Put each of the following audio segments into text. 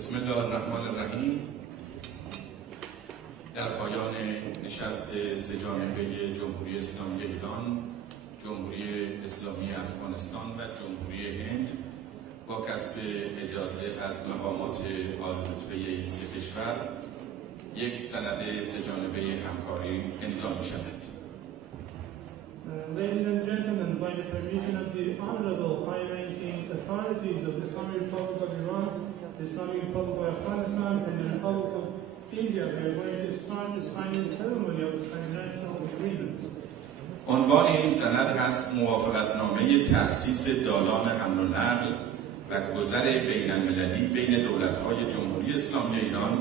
بسم الله الرحمن الرحیم. در پایان نشست سه جانبه جمهوری اسلامی ایران، جمهوری اسلامی افغانستان و جمهوری هند با کسب اجازه از مقامات عالی‌رتبه این سه کشور یک سند سه جانبه همکاری امضا می‌شود. Ladies and gentlemen, by the permission of the honorable high-ranking authorities of the Islamic Republic of Iran, the Islamic Republic of Afghanistan, and the Republic of India, we are going to start the signing ceremony of the transnational agreements. عنوان این سند هست موافقتنامه تأسیس دالان حمل و نقل و گذر بین المللی بین دولت‌های جمهوری اسلامی ایران،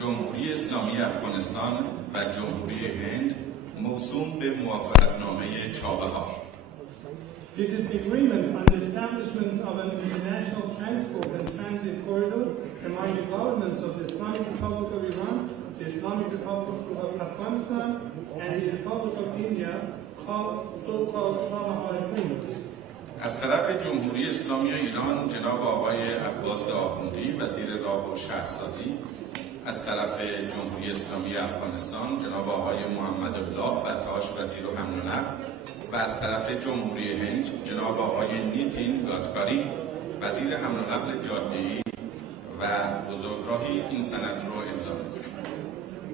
جمهوری اسلامی افغانستان و جمهوری هند موسوم به موافقتنامه چابهار. This is the agreement on the establishment of an international transport and transit corridor among the governments of the Islamic Republic of Iran, the Islamic Republic of Afghanistan, and the Republic of India, so-called Chabahar Agreement. از طرف جمهوری اسلامی ایران جناب آقای عباس آخوندی وزیر راه و شهرسازی، از طرف جمهوری اسلامی افغانستان جناب آقای محمد الله بطاش وزیر حمل و نقل و از طرف جمهوری هند جناب آقای نیتین گادکاری وزیر حمل و نقل جاده‌ای و بزرگراهی این سند رو امضا می‌کنیم.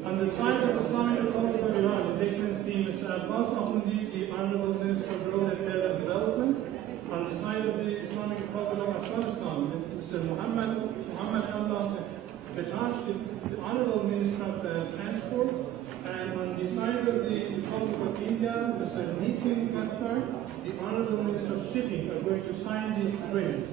On the side of the Islamic Republic of Iran, His Excellency Mr. Abbas Ahmadi, the Honorable Minister of Road and Rail Development. On the side of the Islamic Republic of Afghanistan, Mr. Muhammad Allah Betash, the Honorable Minister of Transport. And on the side of the Republic of India, Mr. Nitin Gadkar, the Honorable Minister of Shipping, are going to sign this agreement.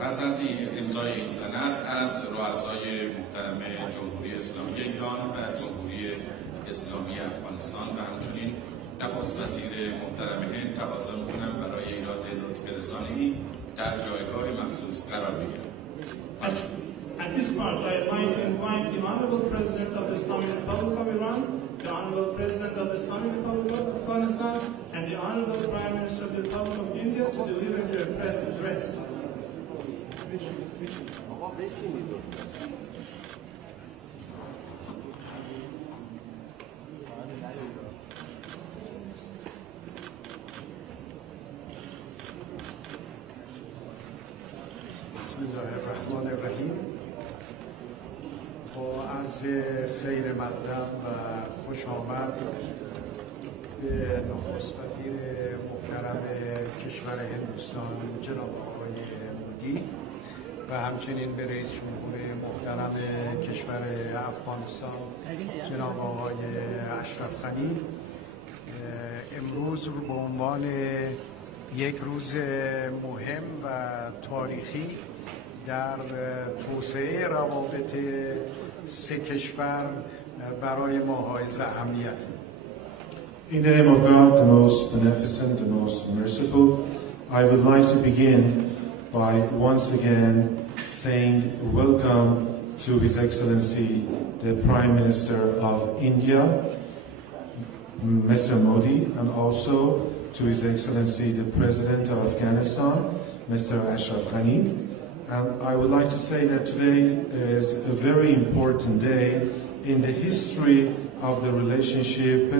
پس از امضای این سند از رؤسای محترم جمهوری اسلامی ایران و جمهوری اسلامی افغانستان و همچنین نخست وزیر محترم هند تقاضا می‌کنم برای ایراد رتبه رسانی در جایگاه مخصوص قرار بگیرند. At this part, I'd like to invite the Honorable President of the Islamic Republic of Iran, the Honorable President of the Islamic Republic of Afghanistan, and the Honorable Prime Minister of the Republic of India to deliver their press address. بسم الله الرحمن الرحیم. با عرض خیر مقدم و خوش آمد به نخست وزیر محترم کشور هندوستان جناب آقای مودی و همچنین به رئیس جمهور محترم کشور افغانستان جناب آقای اشرف غنی. امروز رو به عنوان یک روز مهم و تاریخی در توسعه روابط سه کشور برای ما حائز اهمیت. In the name of God, the most beneficent, the most merciful, I would like to begin by once again saying welcome to His Excellency, the Prime Minister of India, Mr. Modi, and also to His Excellency, the President of Afghanistan, Mr. Ashraf Ghani. And I would like to say that today is a very important day in the history of the relationship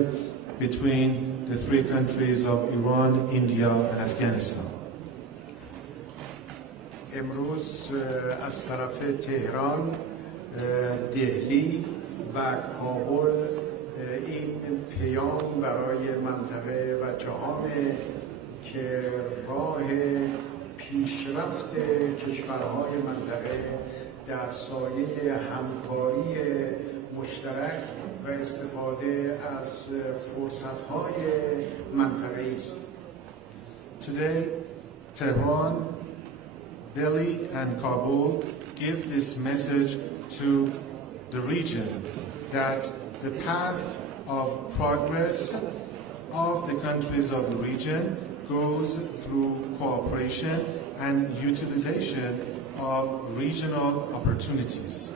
between the three countries of Iran, India, and Afghanistan. امروز از طرف تهران، دهلی و کابل این پیام برای منطقه و جهان که راه پیشرفت کشورهای منطقه در سایه همکاری مشترک و استفاده از فرصت‌های منطقه‌ای است. Today, Tehran, Delhi, and Kabul give this message to the region that the path of progress of the countries of the region goes through cooperation and utilization of regional opportunities.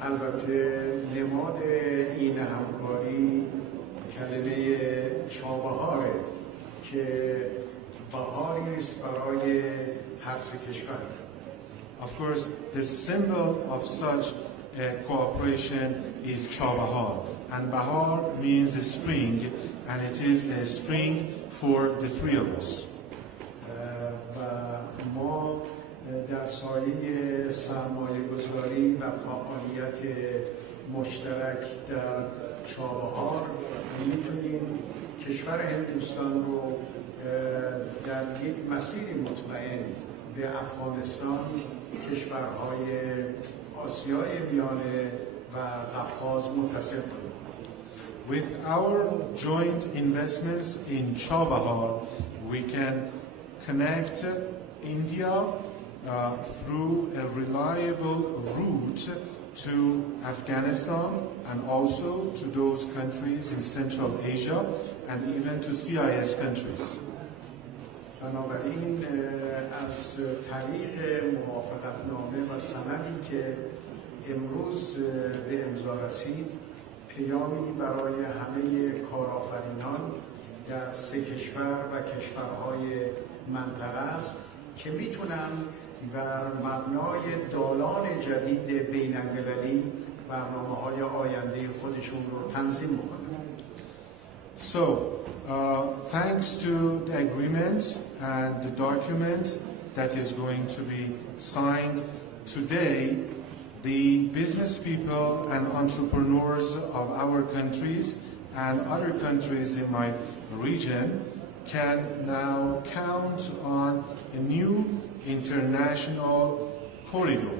البته نماد این همکاری کلمه چابهاره که بهاری است برای هر سه کشور. Of course, the symbol of such cooperation is Chabahar, and Bahar means a spring, and it is a spring for the three of us. و ما در سایه سرمایه گذاری و فعالیت مشترک در چابهار میتونیم کشور هندوستان رو در یک مسیری مطمئن به افغانستان، کشورهای آسیای میانه و قفقاز متصل کنیم. With our joint investments in Chabahar, we can connect India through a reliable route to Afghanistan and also to those countries in Central Asia and even to CIS countries. بنابراین از طریق موافقتنامه و سندی که امروز به امضا رسید، پیامی برای همه کارآفرینان در سه کشور و کشورهای منطقه است که میتونن بر مبنای دالان جدید بین‌المللی برنامه‌های آینده خودشون رو تنظیم بکنن. So, thanks to the agreement and the document that is going to be signed today, the business people and entrepreneurs of our countries and other countries in my region can now count on a new international corridor.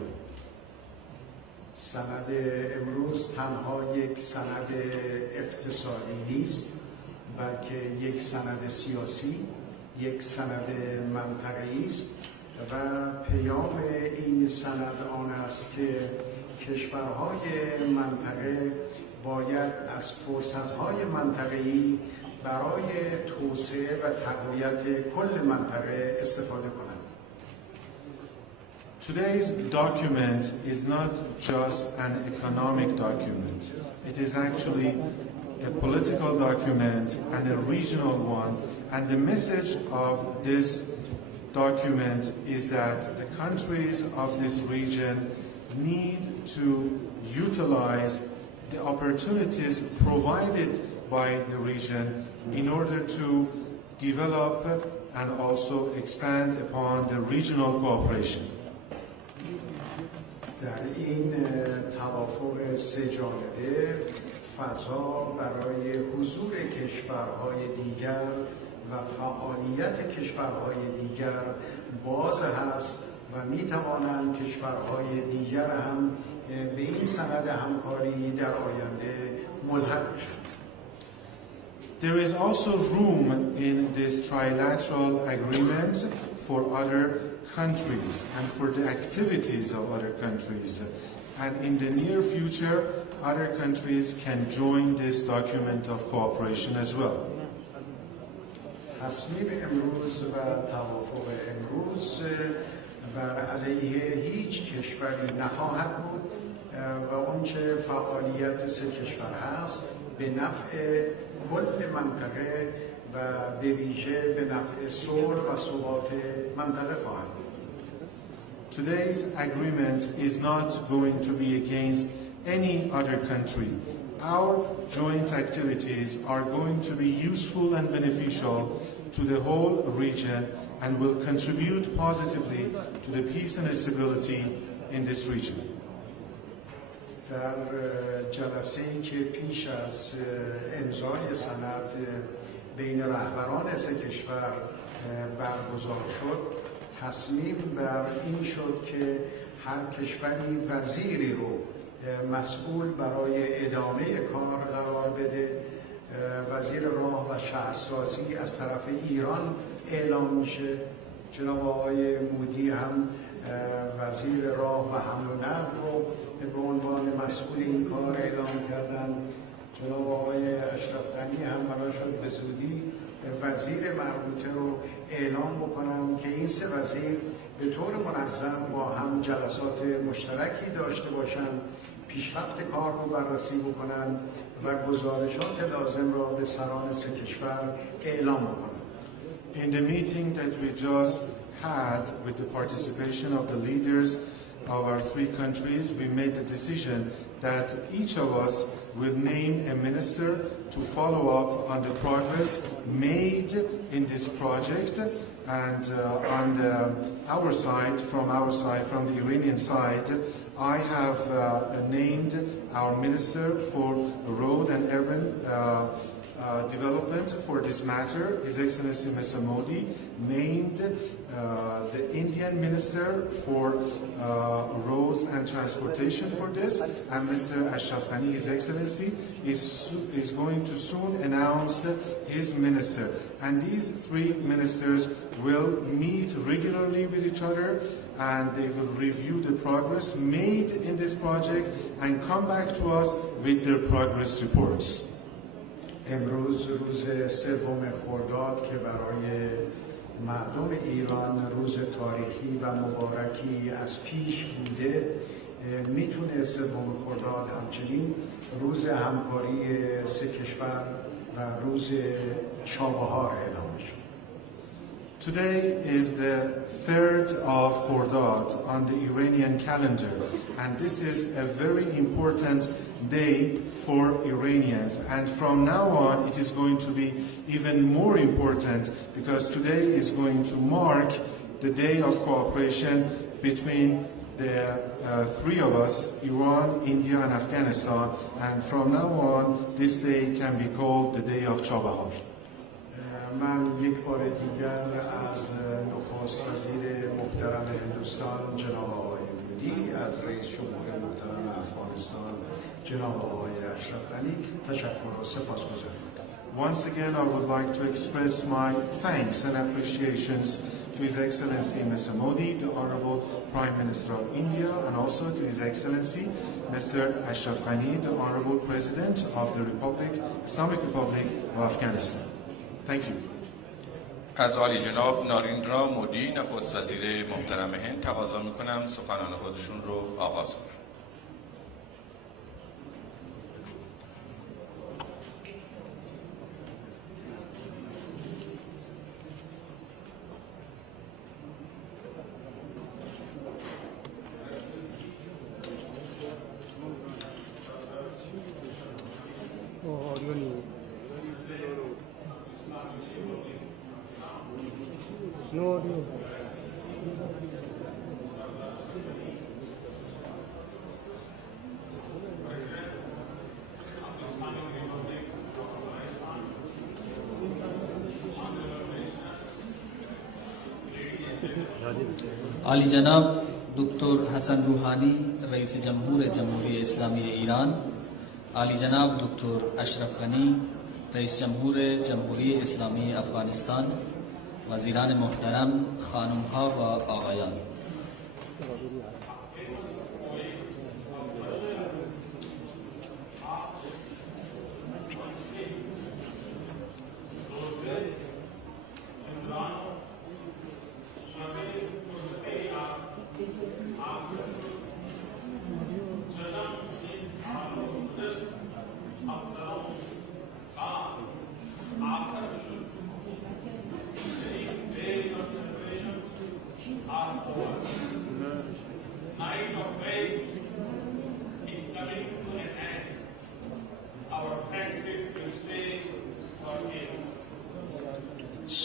سند امروز تنها یک سند اقتصادی نیست، بلکه یک سند سیاسی، یک سند منطقه‌ای است و پیام این سند آن است که کشورهای منطقه باید از فرصت‌های منطقه‌ای برای توسعه و تقویت کل منطقه استفاده کنند. Today's document is not just an economic document. It is actually a political document and a regional one. And the message of this document is that the countries of this region need to utilize the opportunities provided by the region in order to develop and also expand upon the regional cooperation. در این توافق سه جانبه فضا برای حضور کشورهای دیگر و فعالیت کشورهای دیگر باز هست و می توانند کشورهای دیگر هم به این سند همکاری در آینده ملحق بشند. There is also room in this trilateral agreement for other countries and for the activities of other countries. And in the near future, other countries can join this document of cooperation as well. تصمیم امروز و توافق امروز بر علیه هیچ کشوری نخواهد بود و اونچه فعالیت سه کشور هست به نفع کل منطقه و به ویژه به نفع صلح و ثبات منطقه خواهد بود. Today's agreement is not going to be against any other country. Our joint activities are going to be useful and beneficial to the whole region and will contribute positively to the peace and stability in this region. در جلسه‌ای که پیش از امضای سند بین رهبران سه کشور برگزار شد، تصمیم بر این شد که هر کشوری وزیری رو مسئول برای ادامه کار قرار بده. وزیر راه و شهرسازی از طرف ایران اعلام میشه. جناب آقای مودی هم وزیر راه و حمل و نقل رو به عنوان مسئول این کار اعلام کردن. جناب آقای اشرف غنی هم قرار شد به زودی وزیر مربوطه رو اعلام بکنن که این سه وزیر به طور منظم با هم جلسات مشترکی داشته باشن، پیشرفت کار رو بررسی بکنن و گزارشات لازم را به سران سه کشور اعلام بکنن. In the meeting that we just had with the participation of the leaders of our three countries, we made the decision that each of us will name a minister to follow up on the progress made in this project. And on our side, from the Iranian side, I have named our Minister for Road and Urban Development for this matter, His Excellency Mr. Modi, named the Indian Minister for Roads and Transportation for this, and Mr. Ashraf Ghani, His Excellency, is going to soon announce his minister. And these three ministers will meet regularly with each other, and they will review the progress made in this project and come back to us with their progress reports. امروز روز سوم خرداد که برای مردم ایران روز تاریخی و مبارکی از پیش بوده، میتونه سوم خرداد همچنین روز همکاری سه کشور و روز چابهار اعلام شد. Today is the 3rd of Khordad on the Iranian calendar, and this is a very important day for Iranians. And from now on, it is going to be even more important because today is going to mark the day of cooperation between the three of us, Iran, India, and Afghanistan. And from now on, this day can be called the day of Chabahar. من یک بار دیگر از نخست وزیر محترم هندوستان جناب آقای مودی، از رئیس جمهور محترم افغانستان جناب آقای اشرف غنی تشکر و سپاسگزارم. Once again, I would like to express my thanks and appreciations to His Excellency Mr. Modi, the Honorable Prime Minister of India, and also to His Excellency Mr. Ashraf Ghani, the Honorable President of the Islamic Republic of Afghanistan. Thank you. از عالی جناب ناریندرا مودی نخست وزیر محترم هند تقاضا میکنم سخنان خودشون رو آغاز کنند. عالی جناب دکتر حسن روحانی رئیس جمهور جمهوری اسلامی ایران، عالی جناب دکتر اشرف غنی رئیس جمهور جمهوری اسلامی افغانستان، وزیران محترم، خانم‌ها و آقایان،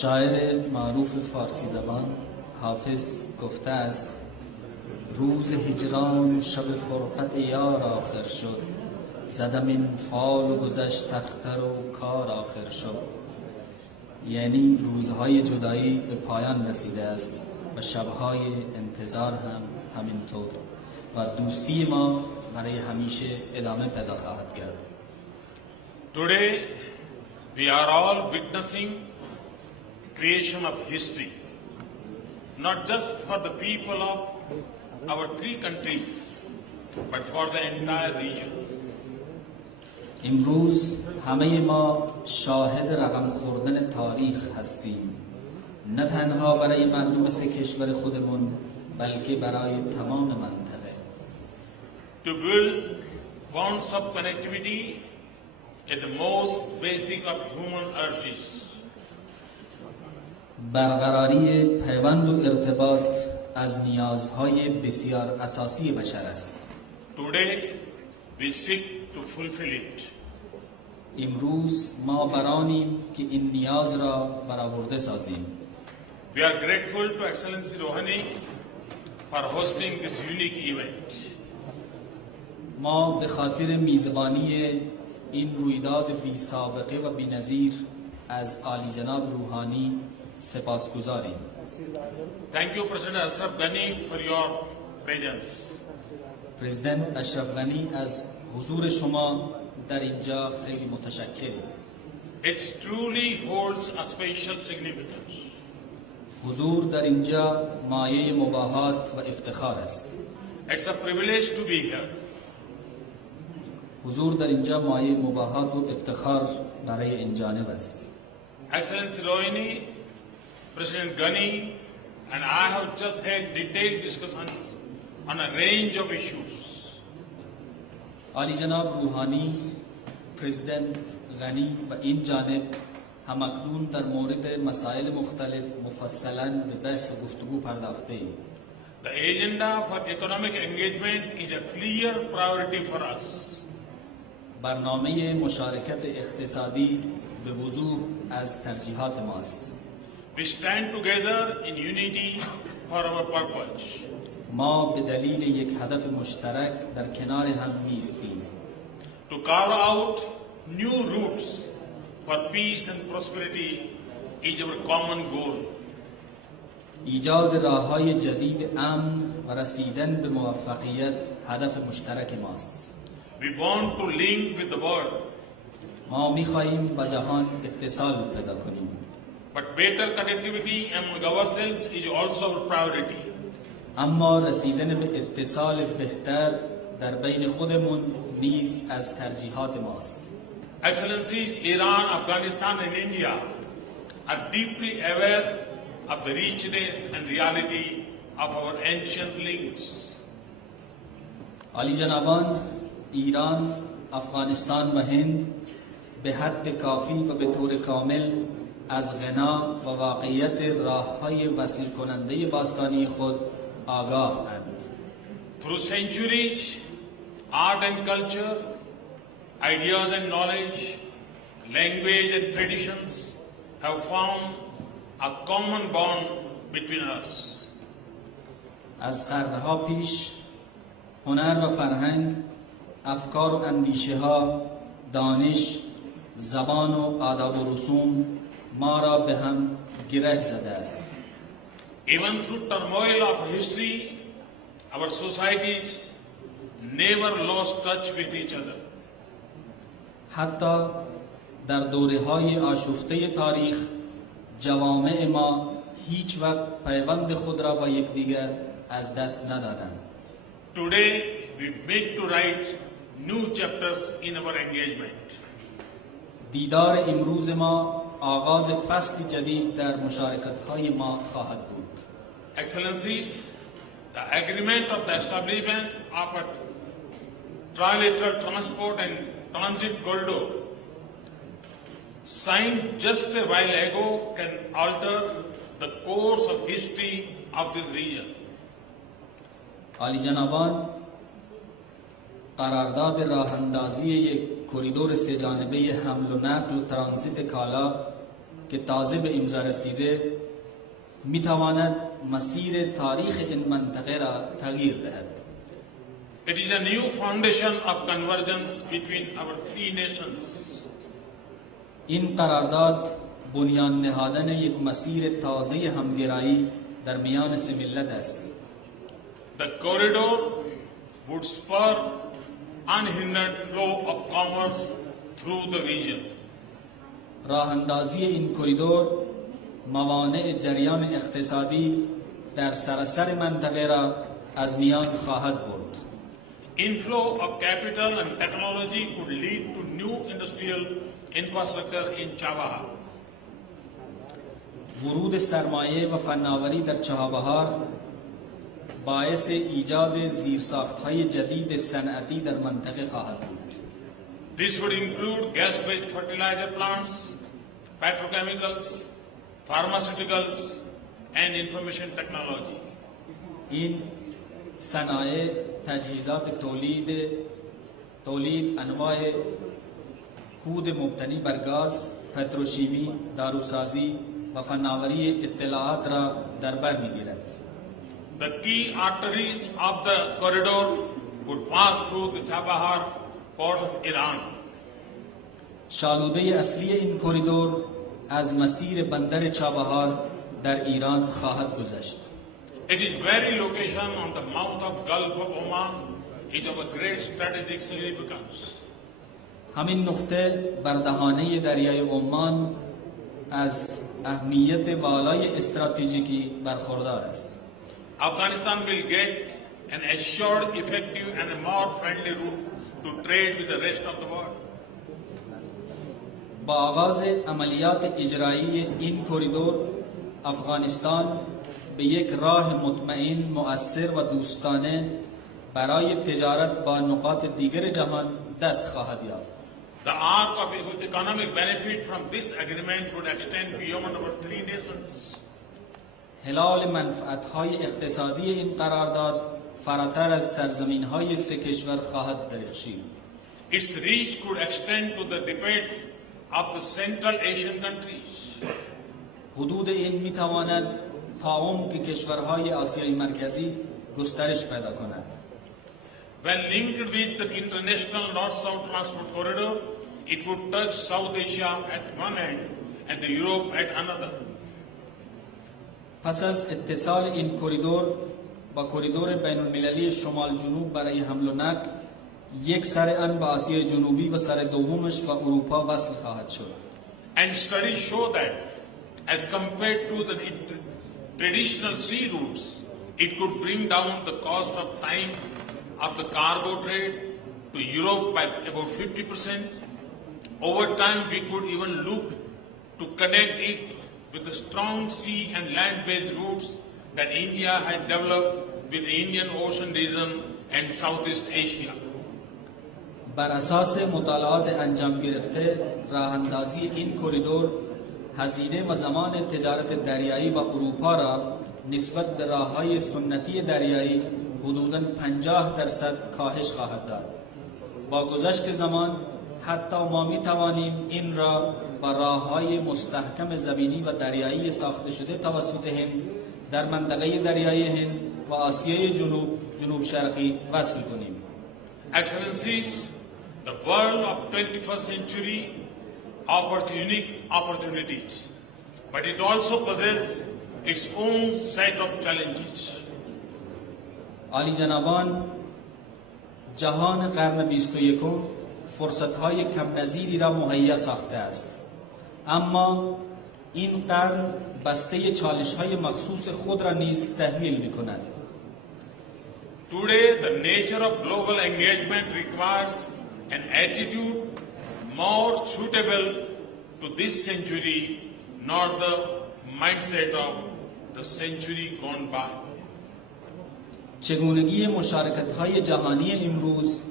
شاعر معروف فارسی زبان حافظ گفته است روز هجران و شب فرقت یار آخر شد، زدم این فال و گذشت اختر و کار آخر شد. یعنی روزهای جدایی به پایان رسیده است و شبهای انتظار هم همینطور و دوستی ما برای همیشه ادامه پیدا خواهد کرد. Today we are all witnessing creation of history, not just for the people of our three countries, but for the entire region. امروز همه ما شاهد رقم خوردن تاریخ هستیم، نه تنها برای مردم سه کشور خودمون بلکه برای تمام منطقه. To build bonds of connectivity is the most basic of human urges. برقراری پیوند و ارتباط از نیازهای بسیار اساسی بشر است. Today we seek to fulfill it. امروز ما برانیم که این نیاز را برآورده سازیم. We are grateful to Excellency Rouhani for hosting this unique event. ما به خاطر میزبانی این رویداد بی سابقه و بی نظیر از عالی جناب روحانی سپاسگزاریم. Thank you, President Ashraf Ghani, for your presence. پرزیدنت اشرف غنی از حضور شما در اینجا خیلی متشکریم. It truly holds a special significance. حضور در اینجا مایه مباهات و افتخار است. It's a privilege to be here. حضور در اینجا مایه مباهات و افتخار برای این جانب است. Excellency Rouhani, President Ghani, and I have just had detailed discussions on a range of issues. عالی جناب روحانی، پرزیدنت غنی و این جانب همکنون در مورد مسائل مختلف مفصلاً به بحث و گفتگو پرداخته ایم. The agenda for economic engagement is a clear priority for us. برنامه مشارکت اقتصادی به وضوح از ترجیحات ماست. We stand together in unity for our purpose. ما به دلیل یک هدف مشترک در کنار هم می‌ایستیم. To carve out new routes for peace and prosperity is our common goal. ایجاد راه‌های جدید امن و رسیدن به موفقیت هدف مشترک ماست. We want to link with the world, ما می‌خواهیم با جهان اتصال پیدا کنیم. but better connectivity among ourselves is also our priority. اما رسیدن به اتصال بهتر در بین خودمون نیز از ترجیحات ماست. Excellencies, Iran, Afghanistan and India are deeply aware of the richness and reality of our ancient links. عالی جنابان، ایران، افغانستان و هند به حد کافی و به طور کامل از غنا و واقعیت راه‌های وسیع کننده بازگانی خود آگاهند. Through centuries, art and culture, ideas and knowledge, language and traditions have found a common bond between us. از قرنها پیش هنر و فرهنگ، افکار و اندیشه ها، دانش، زبان و آداب و رسوم ما را به هم گره زده است. Even through turmoil of history, our societies never lost touch with each other. حتی در دوره‌های آشفته تاریخ جوامع ما هیچ وقت پیوند خود را با یکدیگر از دست ندادند. Today, we beg to write new chapters in our engagement. دیدار امروز ما آغاز فصل جدید در مشارکت‌های ما خواهد بود. Excellencies, the agreement of the establishment of a trilateral transport and transit corridor signed just a while ago can alter the course of history of this region. عالی جنابان، قرارداد راه اندازی یک کریدور سه جانبه حمل و نقل و ترانزیت کالا که تازه به امضا رسیده میتواند مسیر تاریخ این منطقه را تغییر دهد. It is a new foundation of convergence between our three nations. این قرارداد بنیان نهادن یک مسیر تازه همگرایی در میان سه ملت است. The corridor would spur unhindered flow of commerce through the region. راه اندازی این کریدور موانع جریان اقتصادی در سراسر منطقه را از میان خواهد برد. Inflow of capital and technology could lead to new industrial infrastructure in Chabahar. ورود سرمایه و فناوری در چابهار باعث ایجاد زیرساخت‌های جدید صنعتی در منطقه خواهد بود. This would include gas-based fertilizer plants, petrochemicals, pharmaceuticals, and information technology. این صنایع تجهیزات تولید انواع کود مبتنی بر گاز، پتروشیمی، داروسازی و فناوری اطلاعات را در بر می‌گیرد. The key arteries of the corridor would pass through the Chabahar port of Iran. شالوده اصلی این کریدور از مسیر بندر چابهار در ایران خواهد گذشت. It is very location on the mouth of Gulf of Oman is of a great strategic significance. همین نقطه بر دهانه دریای عمان از اهمیت بالای استراتژیکی برخوردار است. Afghanistan will get an assured, effective and a more friendly route to trade with the rest of the world. با آغاز عملیات اجرایی این کریدور افغانستان به یک راه مطمئن، مؤثر و دوستانه برای تجارت با نقاط دیگر جهان دست خواهد یافت. The arc of economic benefit from this agreement would extend beyond our three nations. هلال منفعت‌های اقتصادی این قرارداد فراتر از سرزمین‌های سه کشور خواهد درخشید. Its reach could extend to the debates of the Central Asian countries. حدود این می‌تواند تا عمق کشورهای آسیای مرکزی گسترش پیدا کند. When linked with the international north-south transport corridor, it would touch South Asia at one end and the Europe at another. پس از اتصال این کریدور با کریدور بین المللی شمال جنوب برای حمل و نقل، یک سر آن با آسیای جنوبی و سر دومش با اروپا وصل خواهد شد. And studies show that as compared to the traditional sea routes, it could bring down the cost of time of the cargo trade to Europe by about 50%. Over time, we could even look to connect it with the strong sea and land-based routes that India had developed with the Indian Ocean region and Southeast Asia. بر اساس مطالعات انجام گرفته، راه اندازی این کریدور هزینه و زمان تجارت دریایی با اروپا را نسبت به راه‌های سنتی دریایی حدوداً 50% کاهش خواهد داد. با گذشت زمان حتی ما می‌توانیم این را با راه‌های مستحکم زمینی و دریایی ساخته شده توسط هند در منطقه دریایی هند و آسیای جنوب شرقی وصل کنیم. Excellencies, the world of 21st century offers unique opportunities, but it also possesses its own set of challenges. عالی جنابان، جهان قرن 21 فرصت‌های کم نظیری را مهیا ساخته است، اما این قرن بسته چالش‌های مخصوص خود را نیز تحمیل می‌کند. Today, the nature of global engagement requires an attitude more suitable to this century, not the mindset of the century gone by. چگونگی مشارکت‌های جهانی امروز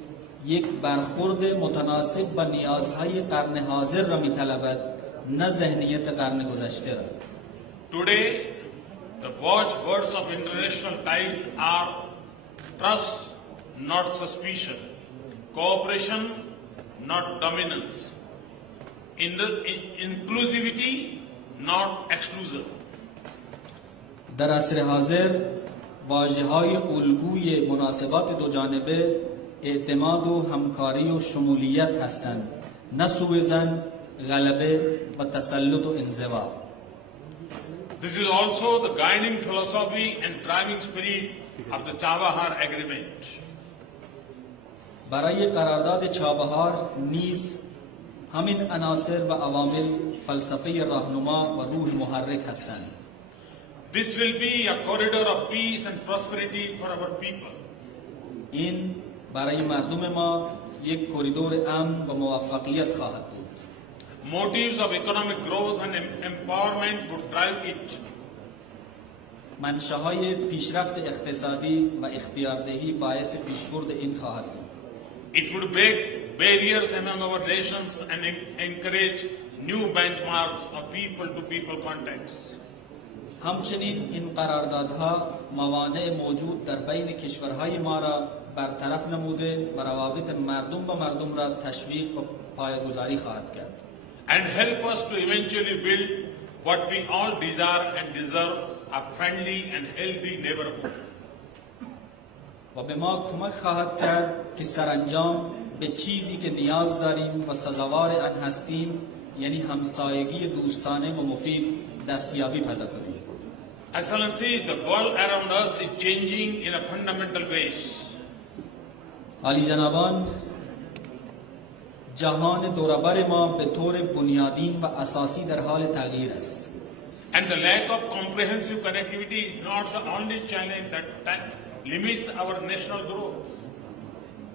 یک برخورد متناسب با نیازهای قرن حاضر را می‌طلبد، نه ذهنیت قرن گذشته را. Today, the watchwords of international ties are trust, not suspicion, cooperation, not dominance, inclusivity, not exclusive. در عصر حاضر واژه‌های الگوی مناسبات دو جانبه اعتماد و همکاری و شمولیت هستند، نه سوءظن، غلبه و تسلط و انزوا. This is also the guiding philosophy and driving spirit of the Chabahar Agreement. برای قرارداد چابهار نیز همین عناصر و عوامل فلسفه راهنما و روح محرک هستند. This will be a corridor of peace and prosperity for our people. این برای مردم ما یک کریدور امن و موفقیت خواهد بود. Motives of economic growth and empowerment would drive it. منشأهای پیشرفت اقتصادی و اختیاردهی باعث پیشبرد این خواهد بود. It would break barriers among our nations and encourage new benchmarks of people-to-people contacts. همچنین این قراردادها موانع موجود در بین کشورهای ما را برطرف نموده و روابط مردم با مردم را تشویق و پایه‌گذاری خواهد کرد. And help us to eventually build what we all desire and deserve, a friendly and healthy neighborhood. و به ما کمک خواهد کرد که سرانجام به چیزی که نیاز داریم و سزاوار آن هستیم، یعنی همسایگی دوستانه و مفید، دستیابی پیدا کنیم. Excellency, the world around us is changing in a fundamental ways. عالی جنابان، جهان دوربر ما به طور بنیادین و اساسی در حال تغییر است. And the lack of comprehensive connectivity is not the only challenge that limits our national growth.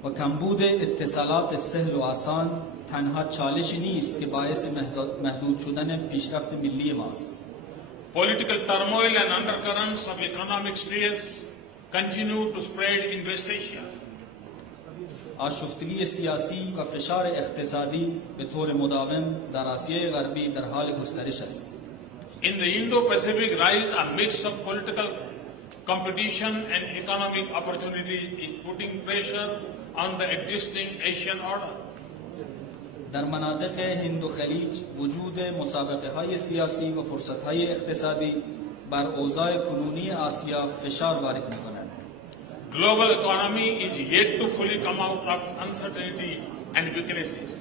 و کمبود اتصالات سهل و آسان تنها چالشی نیست که باعث محدود شدن پیشرفت ملی ماست. Political turmoil and undercurrents of economic stress continue to spread in West Asia. آشفتگی سیاسی و فشار اقتصادی به طور مداوم در آسیای غربی در حال گسترش است. In the Indo-Pacific, rise a mix of political competition and economic opportunities is putting pressure on the existing Asian order. در مناطق هند و خلیج وجود مسابقه های سیاسی و فرصت های اقتصادی بر اوضاع کنونی آسیا فشار وارد می کنند. Global economy is yet to fully come out of uncertainty and weaknesses.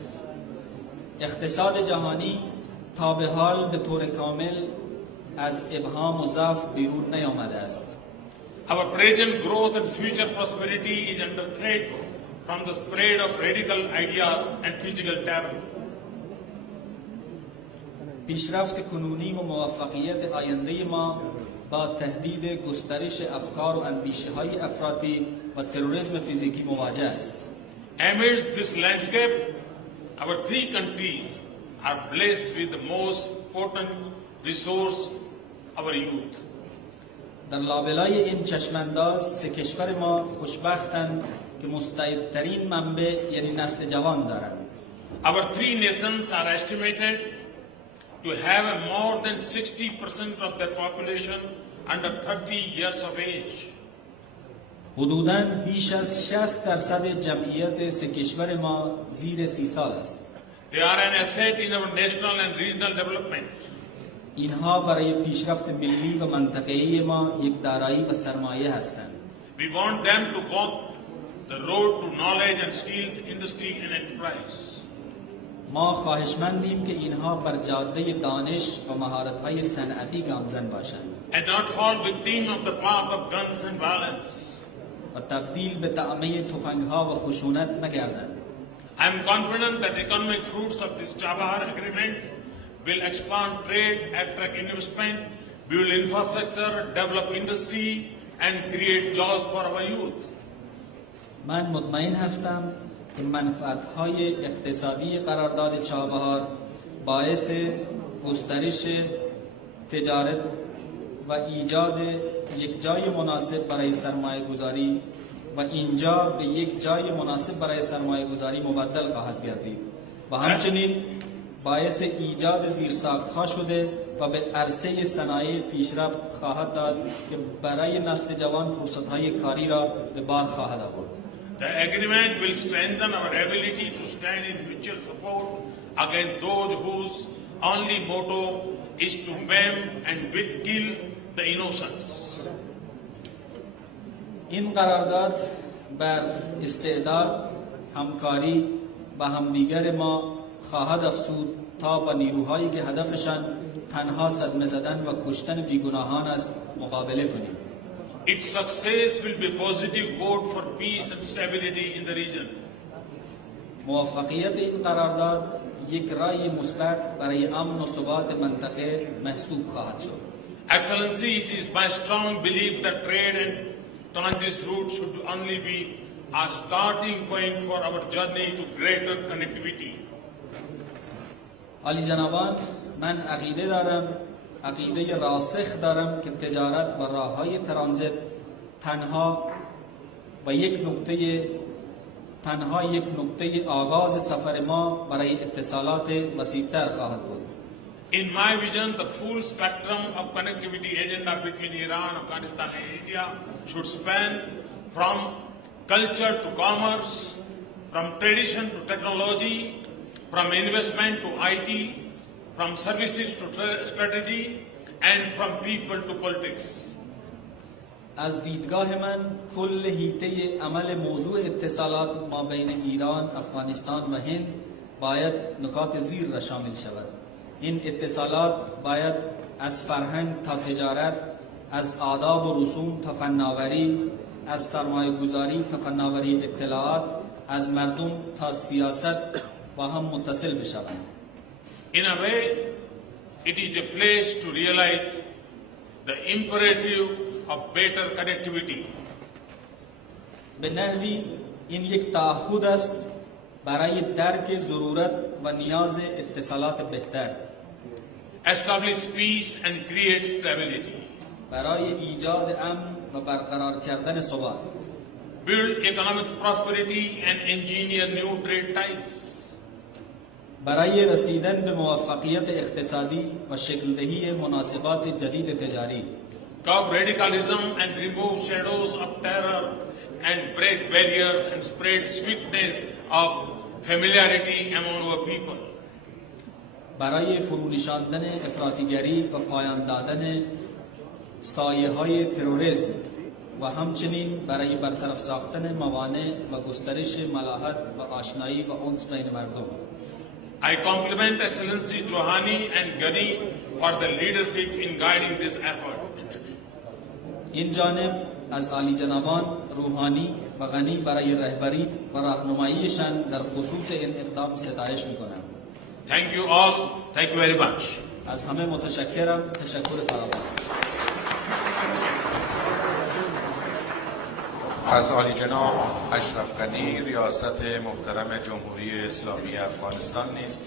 اقتصاد جهانی تا به حال به طور کامل از ابهام و ضعف بیرون نیامده است. Our present growth and future prosperity is under threat from the spread of radical ideas and physical terror. پیشرفت کنونی و موفقیت آینده ما با تهدید گسترش افکار و اندیشه های افراطی و تروریسم فیزیکی مواجه است. Amidst this landscape, our three countries are blessed with the most potent resource, our youth. در لابلای این چشمانداز سه کشور ما خوشبختند که مستعدترین منبع یعنی نسل جوان دارند. Our three nations are estimated to have more than 60% of their population under 30 years of age. حدوداً بیش از 60% جمعیت سه کشور ما زیر 30 سال است. They are an asset in our national and regional development. اینها برای پیشرفت ملی و منطقه‌ای ما یک دارایی و سرمایه هستند. We want them to walk the road to knowledge and skills, industry and enterprise. ما خواهشمندیم که اینها بر جاده دانش و مهارت‌های صنعتی گامزن باشند And not fall victim of the path of guns and violence. و تبدیل به طعمه تفنگ‌ها و خشونت نگردند. I am confident that economic fruits of this Chabahar agreement will expand trade, attract investment, build infrastructure, develop industry and create jobs for our youth. من مطمئن هستم که منفعت‌های اقتصادی قرارداد چابهار باعث گسترش تجارت و ایجاد یک جای مناسب برای سرمایه گذاری و اینجا به یک جای مناسب برای سرمایه گذاری مبدل خواهد گردید و همچنین باعث ایجاد زیرساخت‌ها شده و به عرصه صنایع پیشرفت خواهد داد که برای نسل جوان فرصت‌های کاری را به بار خواهد آورد. The agreement will strengthen our ability to stand in mutual support against those whose only motto is to maim and kill the innocents. این قرارداد بر استعداد همکاری با همدیگر ما خواهد افزود تا با نیروهایی که هدفشان تنها صدمه زدن و کشتن بیگناهان است مقابله کنیم. Its success will be a positive vote for peace and stability in the region. موفقیت این قرارداد یک رأی مثبت برای امن و ثبات منطقه محسوب خواهد شد. Excellency, it is my strong belief that trade and transit routes should only be a starting point for our journey to greater connectivity. عالی جنابان، من عقیده راسخ دارم که تجارت و راههای ترانزیت تنها یک نقطه آغاز سفر ما برای اتصالات وسیع‌تر خواهد بود. In my vision, the full spectrum of connectivity agenda between Iran, Afghanistan and India should span from culture to commerce, from tradition to technology, from investment to IT, from services to strategy, and from people to politics. از دیدگاه من کل حیطه عمل موضوع اتصالات ما بین ایران، افغانستان و هند باید نکات زیر را شامل شود. این اتصالات باید از فرهنگ تا تجارت، از آداب و رسوم تا فناوری، از سرمایه گذاری تا فناوری اطلاعات، از مردم تا سیاست با هم متصل بشوند. In a way, it is a place to realize the imperative of better connectivity. به نحوی این یک تعهد است برای درک ضرورت و نیاز اتصالات بهتر. Establish peace and create stability. برای ایجاد امن و برقرار کردن ثبات. Build economic prosperity and engineer new trade ties. برای رسیدن به موفقیت اقتصادی و شکل‌دهی مناسبات جدید تجاری. Curb radicalism and remove shadows of terror and break barriers and spread sweetness of familiarity among our people. برای فرونشاندن افراطیگری و پایان دادن سایه‌های تروریسم و همچنین برای برطرف ساختن موانع و گسترش ملاحت و آشنایی و انس بین مردم. I compliment Excellency Rouhani and Ghani for the leadership in guiding this effort. این جانب از عالی جنابان روحانی و غنی برای رهبری و راهنماییشان در خصوص این اقدام ستایش می‌کنم. Thank you all. Thank you very much. از همه متشکرم. تشکر فراوان. از عالی جناب اشرف غنی ریاست محترم جمهوری اسلامی افغانستان نیز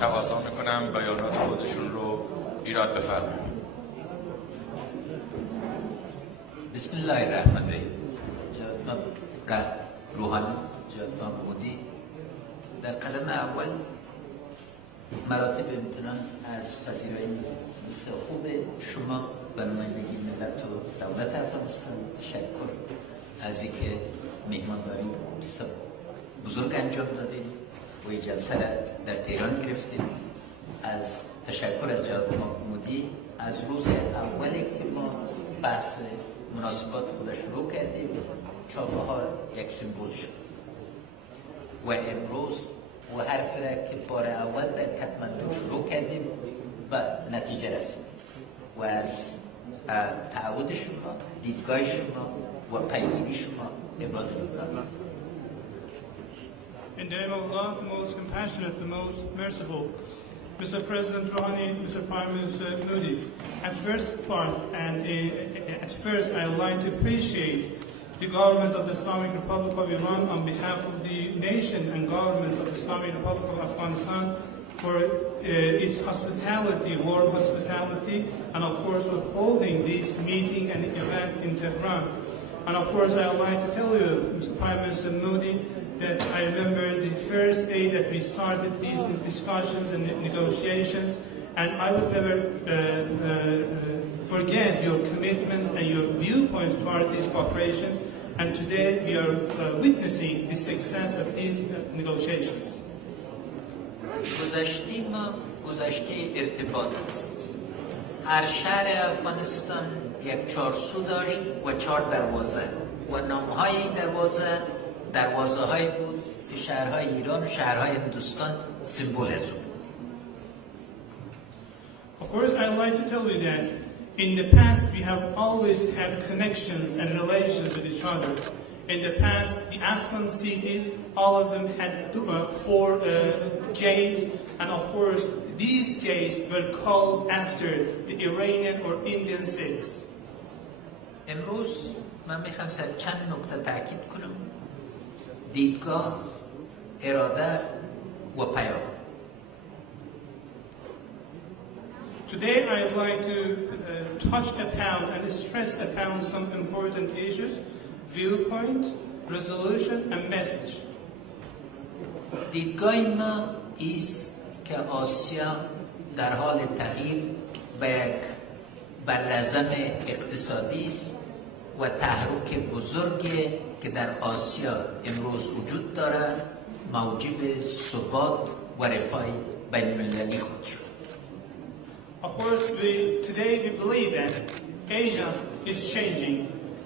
تقاضا میکنم بیانات خودشون رو ایراد بفرمایید. بسم الله الرحمن الرحیم. جناب روحانی، جناب مودی، در قدم اول مراتب امتنان از پذیرایی مثل خوب شما به نمایندگی ملت و دولت افغانستان تشکر از اینکه مهمانداری بزرگ انجام دادیم و این جلسه را در تهران گرفتیم. از تشکر از جناب مودی از روز اولی که ما بحث مناسبات خود شروع کردیم چهاربهار یک سمبول شد و امروز و حرف را که بار اول در کتمندو شروع کردیم و نتیجه رسید و از تعهد شما، دیدگاه شما و پیگیری شما ابراز می‌کنم. In the name of Allah, the most compassionate, the most merciful, Mr. President Rouhani, Mr. Prime Minister Modi, at first I would like to appreciate the government of the Islamic Republic of Iran on behalf of the nation and government of the Islamic Republic of Afghanistan for its hospitality, warm hospitality, and of course for holding this meeting and event in Tehran. And of course I would like to tell you, Mr. Prime Minister Modi, that I remember the first day that we started these discussions and negotiations, and I would never forget your commitments and your viewpoints toward this cooperation. And today we are witnessing the success of these negotiations. گذشته ما گذشته ارتباط است. هر شهر افغانستان یک چارسو داشت و 4 دروازه و نامهای این دروازه هایی بود که شهرهای ایران و شهرهای هندوستان سمبول از اون. Of course, I'd like to tell you that in the past we have always had connections and relations with each other. In the past, the Afghan cities, all of them had 4 gates, and of course, these gates were called after the Iranian or Indian cities. امروز من میخوام سر چند نکته تاکید کنم: دیدگاه، اراده و پیام. Today, I'd like to touch upon and stress upon some important issues: viewpoint, resolution, and message. دیدگاه ما است که آسیا در حال تغییر به یک بلزم اقتصادی است و تحرک بزرگی که در آسیا امروز وجود دارد موجب ثبات و رفاه بین المللی خود شد. Of course, today we believe that Asia is changing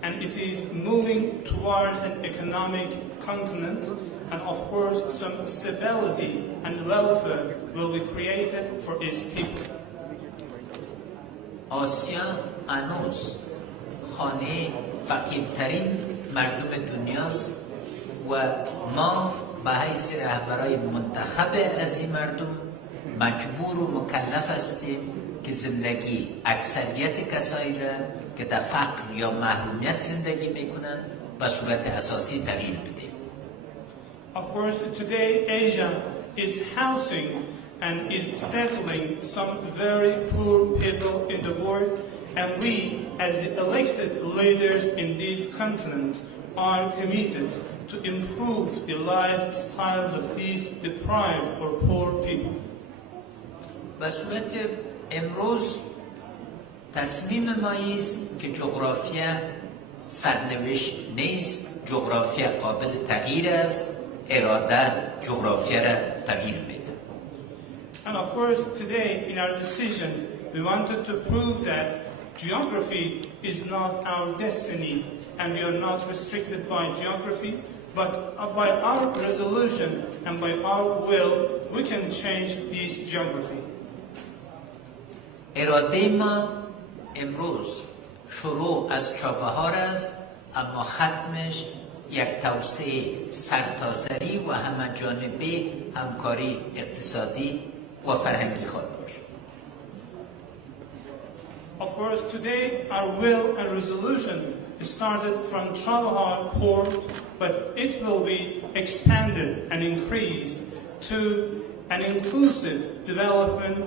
and it is moving towards an economic continent, and of course some stability and welfare will be created for its people. آسیا هنوز خانه فقیرترین مردم دنیاست و ما به حیث رهبرای منتخب از این مردم مجبور و مکلف هستیم که زندگی اکثریت کسایی را که در فقر یا محرومیت زندگی میکنن به صورت اساسی تغییر بده. Of course, today Asia is housing and is settling some very poor people in the world, and we, as the elected leaders in this continent, are committed to improve the lifestyles of these deprived or poor people. به صورت امروز تصمیم ما است که جغرافیا سرنوشت نیست، جغرافیا قابل تغییر است، اراده جغرافیا را تغییر میده. And of course, today in our decision, we wanted to prove that geography is not our destiny, and we are not restricted by geography, but by our resolution and by our will, we can change this geography. اراده ما امروز شروع از چابهار است، اما ختمش یک توسعه سرتاسری و همه‌جانبه همکاری اقتصادی و فرهنگی خواهد باشد. Of course, today our will and resolution started from Chabahar port, but it will be expanded and increased to an inclusive development,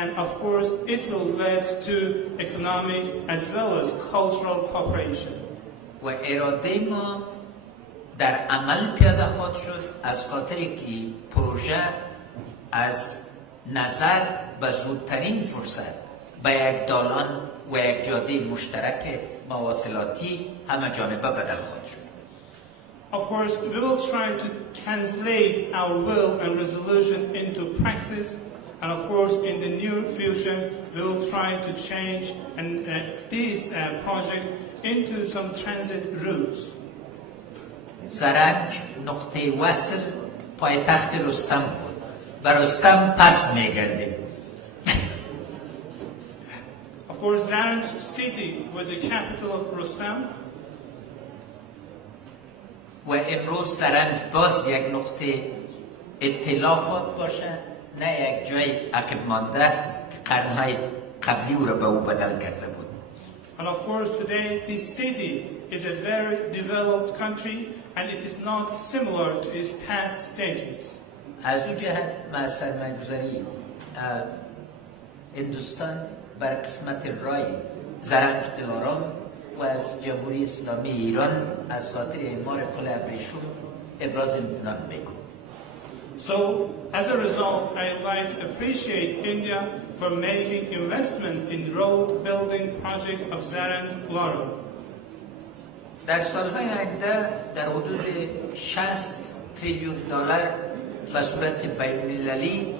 and of course it will lead to economic as well as cultural cooperation. و اراده ما در عمل پیاده خواهد شد از خاطری که پروژه از نظر به زودترین فرصت به یک دالان و یک جاده مشترک مواصلاتی همه جانبه بدل خواهد شد. Of course, we will try to translate our will and resolution into practice, and of course in the near future we will try to change this project into some transit routes. زرنج نقطه وصل پایتخت رستم بود و رستم پس میگردیم. Of course, Zaranj city was the capital of Rustam. و امروز زرنج باز یک نقطه اطلاع خواهد باشد، نه یک جای عقب مانده که قرنهای قبلی او را به او بدل کرده بود. And of course, today this city is a very developed country, and it is not similar to its past decades. از او جهت ما از سرمایه‌گذاری هندوستان بر قسمت رای زرنج دلارام و از جمهوری اسلامی ایران از خاطر اعمار پل ابریشم ابراز امتنان میکنم. So, as a result, I'd like to appreciate India for making investment in road building project of Zaran-Laram. در سالهای آینده در حدود 60 تریلیون دلار به صورت بین‌المللی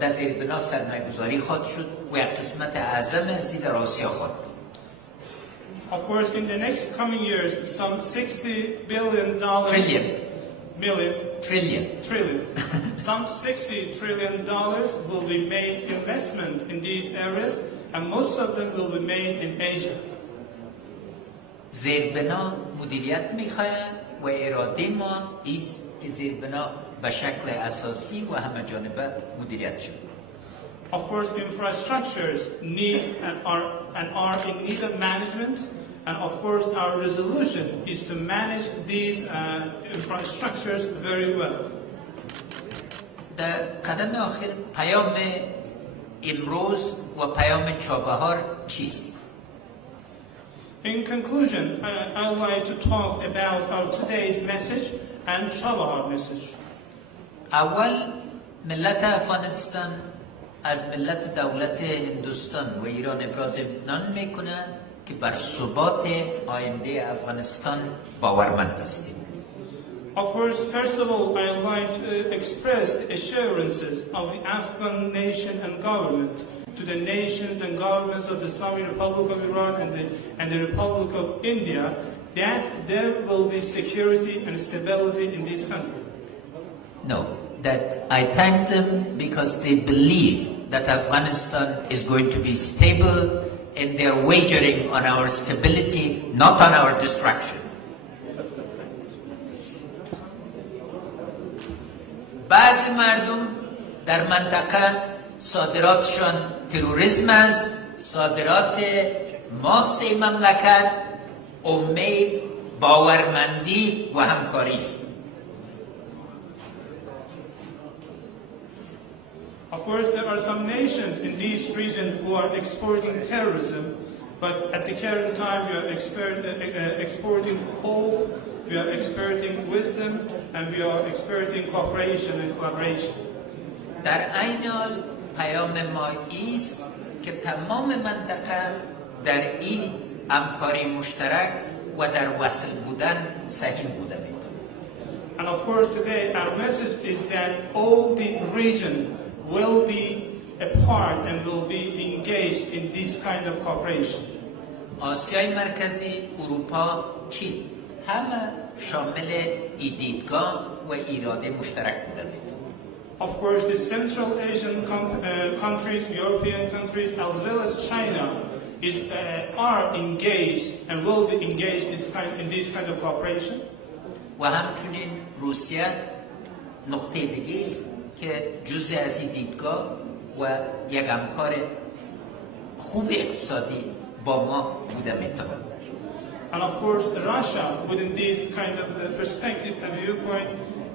در زیر بنا سرمایه گذاری خواهد شد و یک قسمت اعظم ازی در آسیا خواهد بود. Of course, in the next coming years, some $60 billion... Trillion. Some $60 trillion will be made investment in these areas, and most of them will be made in Asia. زیربنا مدیریت میخواهد و اراده ما است که زیربنا به شکل اساسی و همه جانبه مدیریت شد. Of course, infrastructures need and are in need of management, and of course, our resolution is to manage these infrastructures very well. در قدم آخر پیام امروز و پیام چابهار چیست؟ In conclusion, I would like to talk about our today's message and Chabahar message. اول ملت افغانستان از ملت دولت هندوستان و ایران ابراز امتنان میکنه که بر ثبات آینده افغانستان باورمند هستیم. Of course, first of all, I would like to express the assurances of the Afghan nation and government to the nations and governments of the Islamic Republic of Iran and the Republic of India that there will be security and stability in this country. No, that I thank them because they believe that Afghanistan is going to be stable and they are wagering on our stability, not on our destruction. بعضی مردم در منطقه صادراتشان تروریسم است، صادرات ما سه مملکت امید، باورمندی و همکاری است. Of course, there are some nations in this region who are exporting terrorism, but at the current time we are exporting hope, we are exporting wisdom, and we are exporting cooperation and collaboration. در عین حال پیام ما است که تمام منطقه در این همکاری مشترک و در وصل بودن سهیم بوده میتونه. And of course today our message is that all the region will be a part and will be engaged in this kind of cooperation. آسیای مرکزی، اروپا، چین همه شامل این دیدگاه و اراده مشترک بوده میتونه. Of course, the Central Asian countries, European countries, as well as China, are engaged and will be engaged in this kind of cooperation. و همچنین روسیه نقطه دیگه است که جزء از این دیدگاه و یک همکار خوب اقتصادی با ما بوده میتونه. And of course, Russia, within this kind of perspective and viewpoint,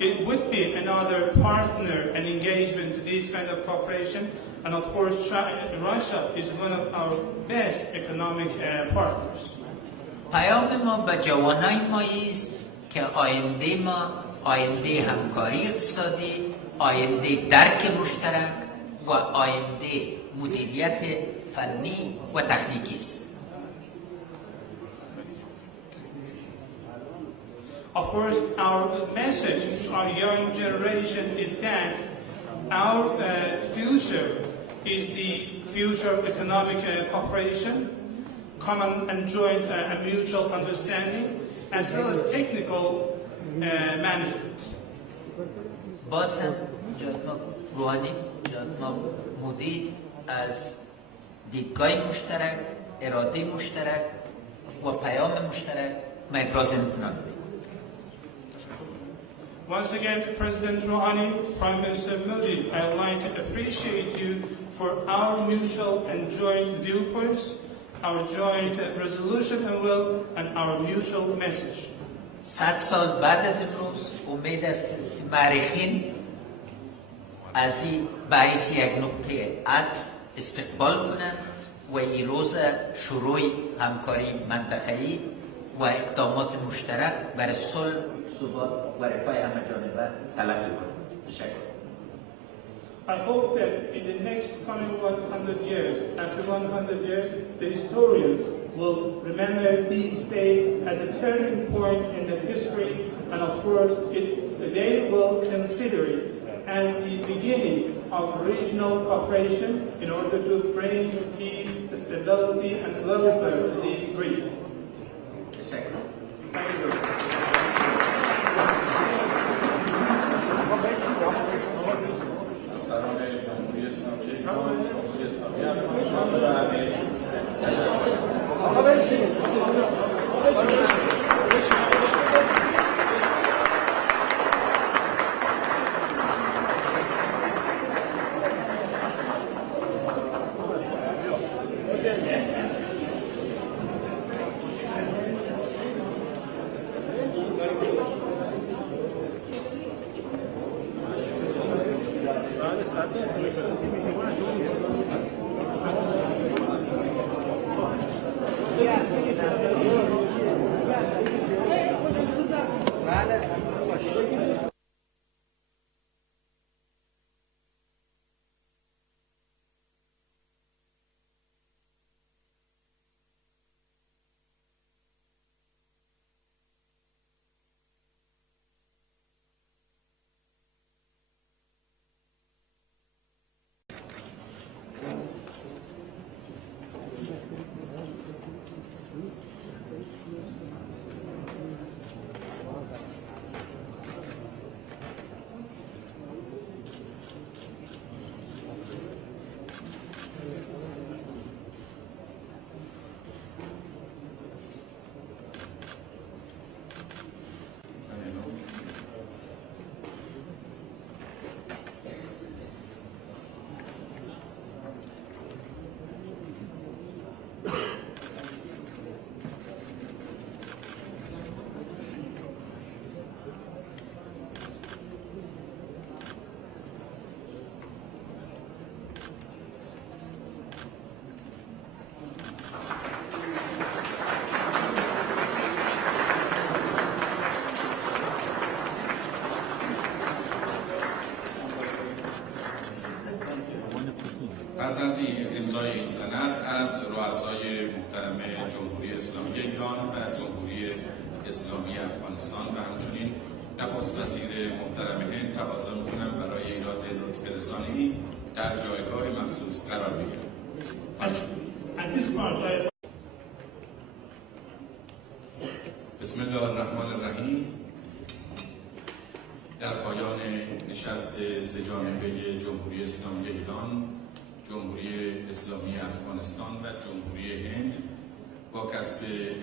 it would be another partner and engagement to this kind of cooperation. And of course, Russia is one of our best economic partners. پیام ما به جوانای ما است که آینده ما آینده همکاری اقتصادی، آینده درک مشترک و آینده مدیریت فنی و تکنیکی است. Of course, our message to our young generation is that our future is the future of economic cooperation, common and joint and mutual understanding, as well as technical management. باز هم جناب روحانی، جناب مودی از دیدگاه مشترک، اراده مشترک و پیام مشترک ما ابراز امتنان می‌کنیم. Once again, President Rouhani, Prime Minister Modi, I would like to appreciate you for our mutual and joint viewpoints, our joint resolution and will, and our mutual message. 100 سال بعد از امروز امید است که مورخین از این بحث یک نقطه عطف استقبال کنند و این روز شروع همکاری منطقه‌ای و اقدامات مشترک برای صلح، ثبات و رفاه همه جانبه تلقی کنند. تشکر. I hope that in the next coming 100 years, after 100 years, the historians will remember this day as a turning point in the history, and of course, they will consider it as the beginning of regional cooperation in order to bring peace, stability, and welfare to this region. Thank you very much. پس از امضای این سند از رؤسای محترم جمهوری اسلامی ایران و جمهوری اسلامی افغانستان و همچنین نخست وزیر محترم هند تقاضا می‌کنم برای ایراد نطق رسانه‌ای در جایگاه مخصوص قرار بگیرد. بسم الله الرحمن الرحیم. در پایان نشست سه‌جانبه جمهوری اسلامی ایران، جمهوری اسلامی افغانستان و جمهوری هند با کسب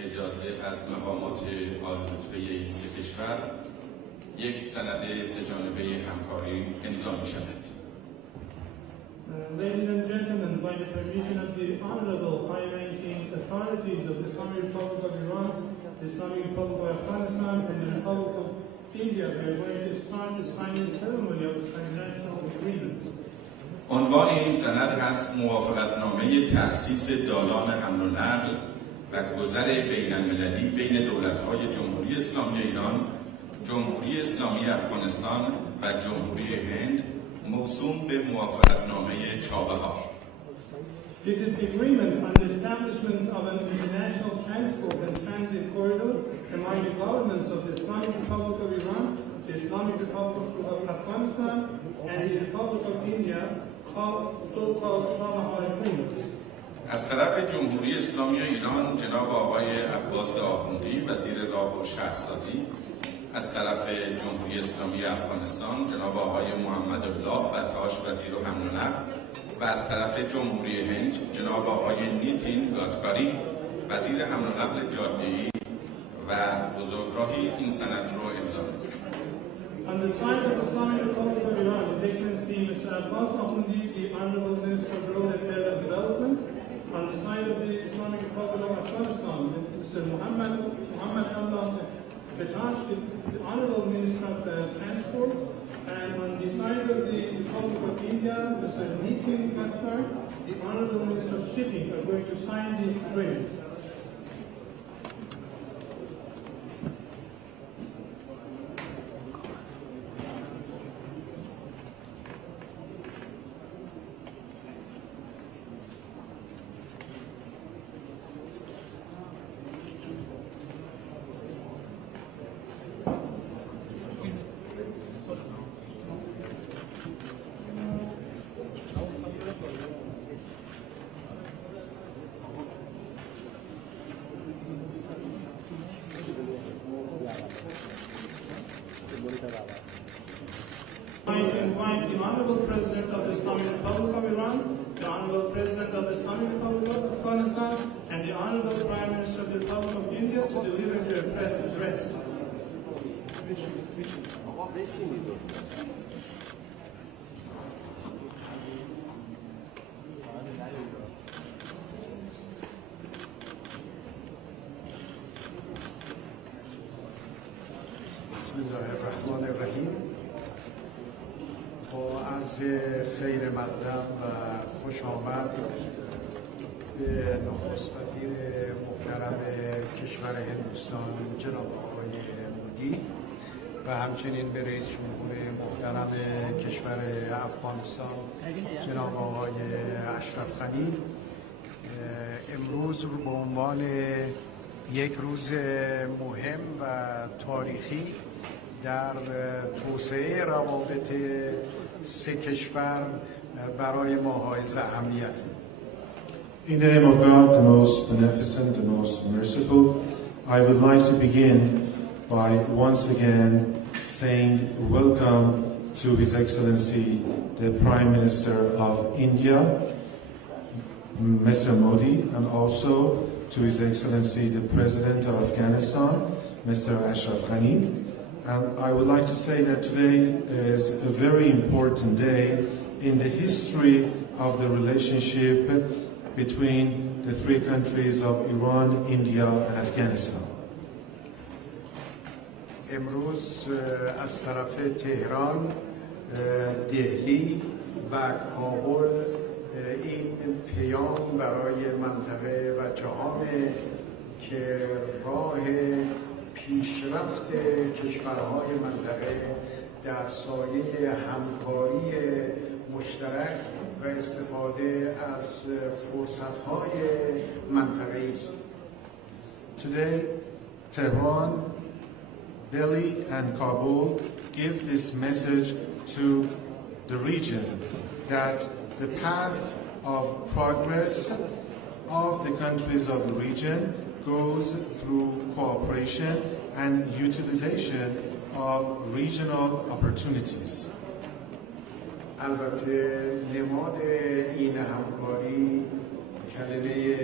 اجازه از مقامات عالی‌رتبه این سه کشور یک سند سه‌جانبه همکاری امضا می‌شود. Ladies and gentlemen, by the permission of the Honorable High-Ranking authorities of the Islamic Republic of Iran, the Islamic Republic of Afghanistan, and the Republic of India, we are going to start the signing ceremony of the transnational agreements. عنوان این سند هست موافقتنامه تأسیس دالان حمل و نقل و گذر بین المللی بین دولت‌های جمهوری اسلامی ایران، جمهوری اسلامی افغانستان و جمهوری هند موسوم به موافقتنامه چابهار. This is the agreement on the establishment of an international transport and transit corridor among the governments of the Islamic Republic of Iran, the Islamic Republic of Afghanistan, and the Republic of India, so-called Chabahar Agreement. از طرف جمهوری اسلامی ایران جناب آقای عباس آخوندی وزیر راه و شهرسازی، از طرف جمهوری اسلامی افغانستان جناب آقای محمد الله بطاش وزیر حمل و نقل و از طرف جمهوری هند جناب آقای نیتین گادکاری وزیر حمل و نقل جاده‌ای و بزرگراهی این سند رو امضا می‌کنیم. On the side of the Islamic Republic of Iran, His Excellency Mr. Abbas Ahmadi, the Honorable Minister of Road and Rail Development. On the side of the Islamic Republic of Afghanistan, Mr. Muhammad Allah Batash, the Honorable Minister of Transport. And on the side of the Republic of India, Mr. Nitin Gadkar, the Honorable Minister of Shipping, are going to sign this agreement. Islamic Republic of Iran, the Honorable President of the Islamic Republic of Afghanistan, and the Honorable Prime Minister of the Republic of India to deliver their press address. بسم الله الرحمن الرحیم. با عرض خیر مقدم و خوش آمد به نخست وزیر محترم کشور هندوستان جناب آقای مودی و همچنین به رئیس جمهور محترم کشور افغانستان جناب آقای اشرف غنی. امروز به عنوان یک روز مهم و تاریخی در توسعه روابط سه کشور برای ما حائز اهمیت. In the name of God, the most beneficent, the most merciful, I would like to begin by once again saying welcome to His Excellency, the Prime Minister of India, Mr. Modi, and also to His Excellency, the President of Afghanistan, Mr. Ashraf Ghani. And I would like to say that today is a very important day in the history of the relationship between the three countries of Iran, India, and Afghanistan. امروز از طرف تهران، دهلی و کابل این پیام برای منطقه و جهان که راه پیشرفت کشورهای منطقه در سایه همکاری مشترک و استفاده از فرصت‌های منطقه‌ای است. Today, Tehran, Delhi, and Kabul give this message to the region that the path of progress of the countries of the region goes through cooperation and utilization of regional opportunities. البته نماد این همکاری کلمه